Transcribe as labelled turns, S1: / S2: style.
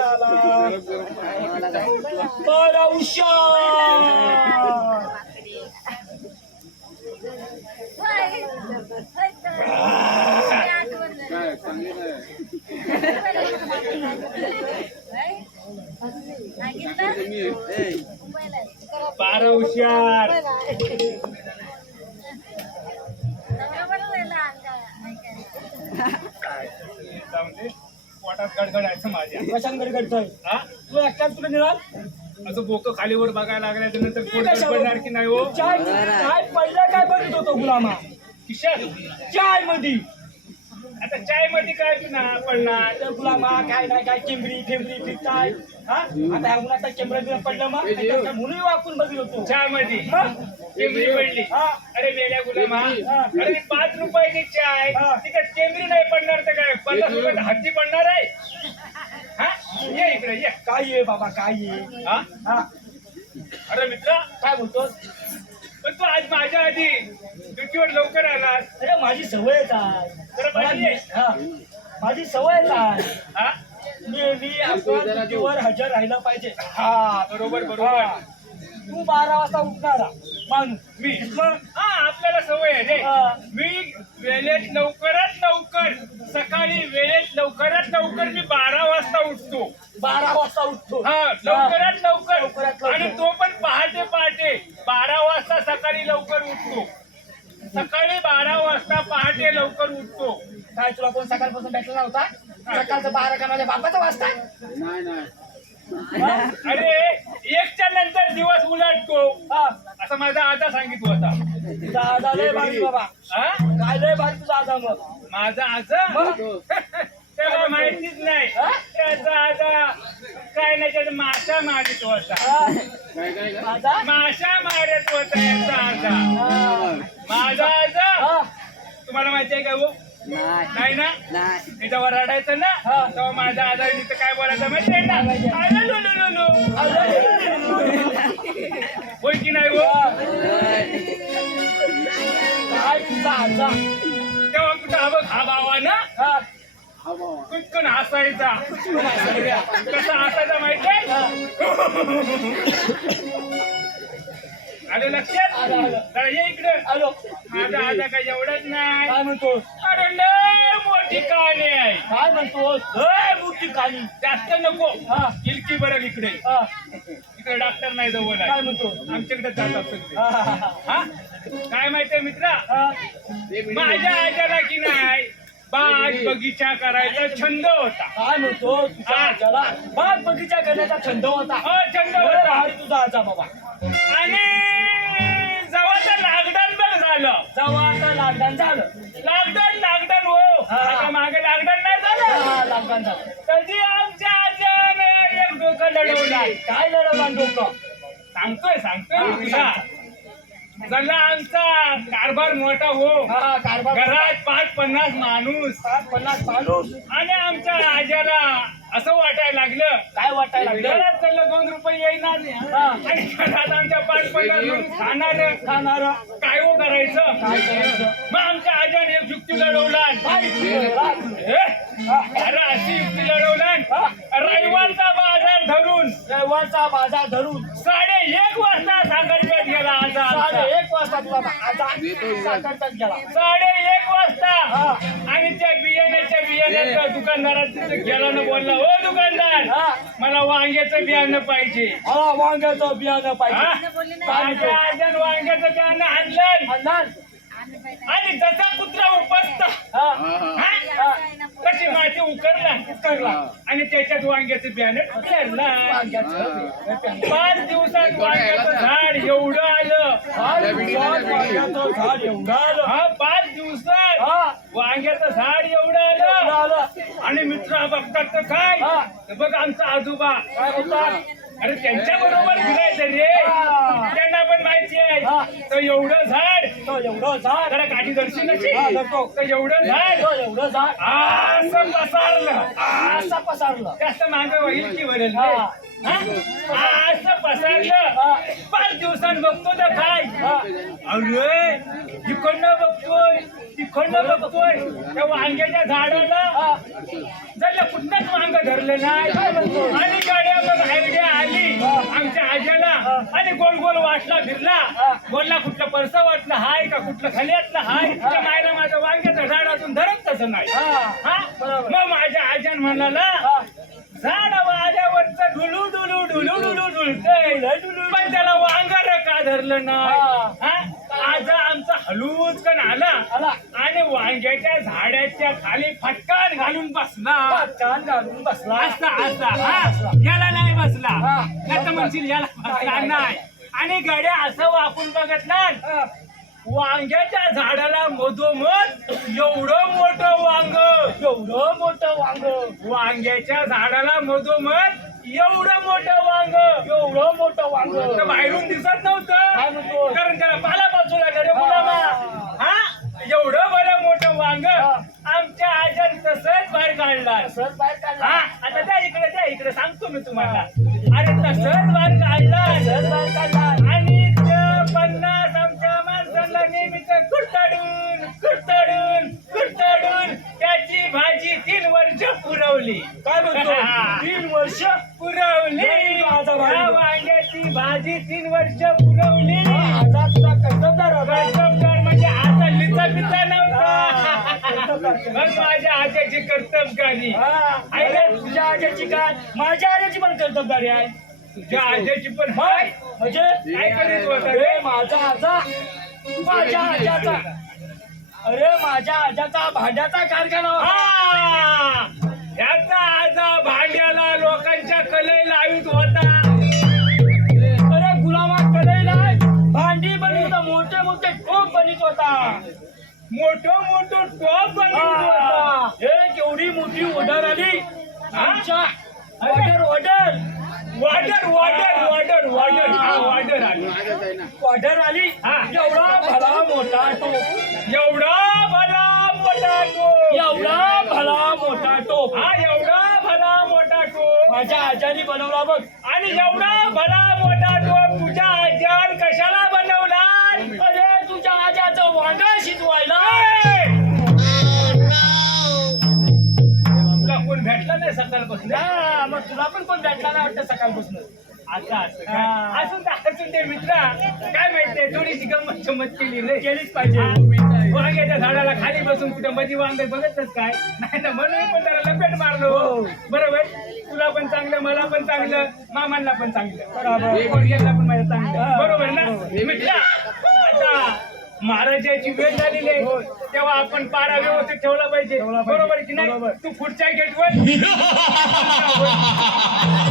S1: आला बरं हुशार बारा हुशार जाऊन दे. पोटात गडगडायचं माझ्या कशान गडगडतोय? हा? तू एकटाच कुठे निघाल? असं बोक खालीवर बघायला लागल्याच्या नंतर पोट गडगडणार की नाही हो? चाय चाय पहिला काय बघत होतो गुलामा? चायमध्ये. आता चायमध्ये काय पिणार पडणार? तर गुलामा काय नाही काय केंबरी फेंबरी फिरताय हा? आता ह्या मुलाचा केंबरा बिरा पडलं मग म्हणून वाकून बघत होतो. चायमध्ये केंबरी पडली. अरे वेड्या गुलामा अरे पाच रुपयाची चाय. तिकडे केंबरी नाही पडणार तर काय? पन्नास रुपयात हत्ती पडणार आहे. हा? ये इकडे ये. काय ये बाबा काय ये? हा? हा. अरे मित्र काय बोलतोस? पण तू आज माझ्या आधी. ड्युटीवर लवकर आलास. अरे माझी सवयच आहे बरं पाहिजे हा. माझी सवयच आहे हा? नेहमी आपण ड्युटीवर हजर राहिला पाहिजे. हा बरोबर बरोबर. तू बारा वाजता उठणारा. माणूस मी. मग हा आपल्याला सवय आहे रे. मी वेळेत लवकरात लवकर सकाळी वेळेत लवकरात लवकर मी बारा वाजता उठतो. बारा वाजता उठतो. हा लवकरात लवकर. आणि तो पण पहाटे पहाटे बारा वाजता सकाळी लवकर उठतो. सकाळी बारा वाजता पहाटे लवकर उठतो. काय तुला कोण सकाळपासून भेटला नव्हता? सकाळचं बारा का माझ्या बापाचा वाजता? अरे एकच्या नंतर दिवस उलटतो. असं माझा आजा सांगितलं होता. आजा लय भारी बाबा. काय लय भारी तुझा आजा मग? माझा आजा? त्याला माहितीच नाही. त्याचा आजा काय नाही त्याचा माशा मारित होता. माशा मारत होता याचा आजा. माझा आजा? तुम्हाला माहिती आहे का हो? नाही. ना? मी जेव्हा रडायचं ना तेव्हा माझ्या आजारी तिथं काय बोलायचं माहिती आहे ना? आलं लो लो लो लो. होय की नाही हो? काय तुझा आजा तेव्हा कुठं हा बघ हा भावा ना? कुठकन हसायचा? कसा हसायचा माहिती आहे? आलं लक्षात? जरा ये इकडे. आलो. माझा आजा काय एवढंच नाही. काय म्हणतो अरे लय मोठी कहाणी आहे काय म्हणतो लय मोठी जास्त नको. हा. किलकी बरं इकडे. इकडे डॉक्टर नाही जवळ काय म्हणतो? आमच्याकडे सगळे. हा. काय माहितीये मित्रा? माझ्या आजाला की नाही बाग बगीचा करायचा छंद होता. काय म्हणतो? तुझ्या बाग बगीचा करण्याचा छंद होता. छंद होता. तुझा आजा बाबा. आणि तर लॉकडाऊन बघ झालं. जेव्हा आता लॉकडाऊन झालं. लॉकडाऊन लॉकडाऊन हो. आता मागे लॉकडाऊन नाही कधी आमच्या आज्याने एक डोकं लढवलं काय लढवलं डोकं? सांगतोय सांगतोय मी तुला. झाला आमचा कारभार मोठा हो. कारभार घरात पाच पन्नास माणूस. पाच पन्नास माणूस. आणि आमच्या आज्याला असं वाटायला लागलं. काय वाटायला लागलं? घरात चाललं दोन रुपये येणार आणि घरात आमच्या पाच पन्नास माणूस खाणार खाणार. काय हो करायचं? काय करायचं? मग आमच्या आज्याने एक युक्ती लढवला. हे? युक्ती लढवला रविवारचा बाजार धरून. रविवारचा बाजार धरून. साडे एक वाजता साखरपेठ गेला आजा साडे एक वाजता तुला आजा साखरपेठ गेला. साडे एक वाजता आणि त्या बियाण्याच्या बियाण्याच्या दुकानदारात तिथे गेला ना बोलला हो दुकानदार मला वांग्याचं बियाणं पाहिजे. वांग्याचं बियाणं पाहिजे. वांग्याचं बियाणं आणलं. आणि जसा कुत्रा उपसता हा? कशी माती उकरला उकरला. आणि त्याच्यात वांग्याचं बियाणं पेरला पाच दिवसात वांग्याचं झाड एवढं आलं. वांग्याचं झाड एवढं आलं. हा. पाच दिवसात वांग्याचं झाड एवढं आलं. आणि मित्र बघतात तर काय? बघ आमचा आजोबा. काय बोलतात? अरे त्यांच्या बरोबर फिरायचं रे. पण माहिती आहे. तर एवढं झाड. तर एवढं झाड. जरा काठी दर्शन तर एवढं झाड. एवढं झाड. असं पसारलं. असं पसारलं. जास्त मागं होईल की वरेल? हा? असं पसारलं. पाच दिवसांत बघतो तर काय? अरे इकडनं बघतोय तिकडनं बघतोय. त्या वांग्याच्या झाडाला जर कुठलंच वांग धरलं नाही. आणि गाड्या मग आयडिया आली. आमच्या आज्याला. आणि गोल गोल वाटला फिरला. बोलला कुठलं परसा वाटलं हाय का? कुठलं खाल्यातलं हाय? त्या मायला माझं वांग्याचं झाड अजून धरत तसं नाही. हा? मग माझ्या आज्यान म्हणाला झाड वाऱ्यावरचं ढुलू ढुलू ढुलू ढुलू ढुलतय पण त्याला वांगार का धरलं नाही. हा? आज आमचा हलूच कण आला. आणि वांग्याच्या झाडाच्या खाली फटकान घालून बसला.
S2: कान घालून बसला.
S1: असा असा हा? याला नाही बसला. नाही तर म्हणशील याला बसला नाही. आणि गड्या असं वाकून बघितला वांग्याच्या झाडाला मधोमध एवढं मोठं वांग.
S2: एवढं मोठं वांग.
S1: वांग्याच्या झाडाला मधोमध एवढं मोठं वांग.
S2: एवढं मोठं वांग.
S1: तर बाहेरून दिसत
S2: काय
S1: नव्हतं
S2: म्हणतो?
S1: कारण त्याला पाला बाजूला गडे मुलामा हा एवढं बरं मोठं वांग आमच्या आजन तसंच बाहेर काढला
S2: सहज बाहेर काढला.
S1: हा आता त्या इकडे त्या इकडे सांगतो मी तुम्हाला. अरे तसंच बाहेर काढला.
S2: सहज बाहेर काढला.
S1: आणि त्या पन्नास आमच्या माणसाला नेहमीच कुरताडून कुरताडून कुरताडून त्याची भाजी तीन वर्ष पुरवली.
S2: काय म्हणतो? तीन वर्ष?
S1: पुरवली. या वांग्याची भाजी तीन वर्ष पुरवली.
S2: आता कर्तव्य रागाय.
S1: कर्तबगार म्हणजे आता लिचा
S2: कर्तबगार.
S1: मग माझ्या आज्याची कर्तबगारी
S2: हा, अरे तुझ्या आज्याची काय? माझ्या आज्याची पण कर्तबगारी आहे.
S1: तुझ्या आज्याची पण हाय
S2: म्हणजे
S1: काय करीत होता रे?
S2: माझा आजा. माझ्या आज्याचा अरे माझ्या आज्याचा भांड्याचा कारखाना.
S1: हा! याचा आजा भांड्याला लोकांच्या कलई लावित होता.
S2: अरे गुलामा नाही. भांडी बनवता मोठे मोठे टोप बनित होता.
S1: मोठं मोठं टॉप
S2: हा. हे केवढी मोठी ऑर्डर आली. आमच्या order order
S1: water water water water हा. वॉटर आली.
S2: ऑर्डर आली. एवढा भला मोठा टोप
S1: एवढा भला मोठा तो
S2: एवढा भला मोठा टोप
S1: हा एवढा भला मोठा तो
S2: माझ्या आजारी बनवला बघ.
S1: आणि एवढा भला मोठा तो तुझ्या आजान कशाला
S2: हा, मग तुला पण कोण भेटला नाही वाटतं सकाळपासून?
S1: असं असं काय? असून तर असून ते मित्रा काय माहितीये थोडीशी गंमत चमत केली रे.
S2: केलीच पाहिजे.
S1: वांग्याच्या झाडाला खाली बसून कुठं मध्ये वांग बघतच काय? नाही ना म्हणून पण त्याला लपेट मारलो.
S2: हो.
S1: बरोबर? तुला पण चांगलं मला पण चांगलं मामांना पण चांगलं.
S2: बरोबर.
S1: पण माझ्या चांगलं.
S2: हा.
S1: बरोबर ना? मित्रा आता महाराजाची वेळ झालेली आहे. तेव्हा आपण पारा व्यवस्थित
S2: ठेवला पाहिजे.
S1: बरोबर की नाही?
S2: बरोबर.
S1: तू पुढच्या गेटवर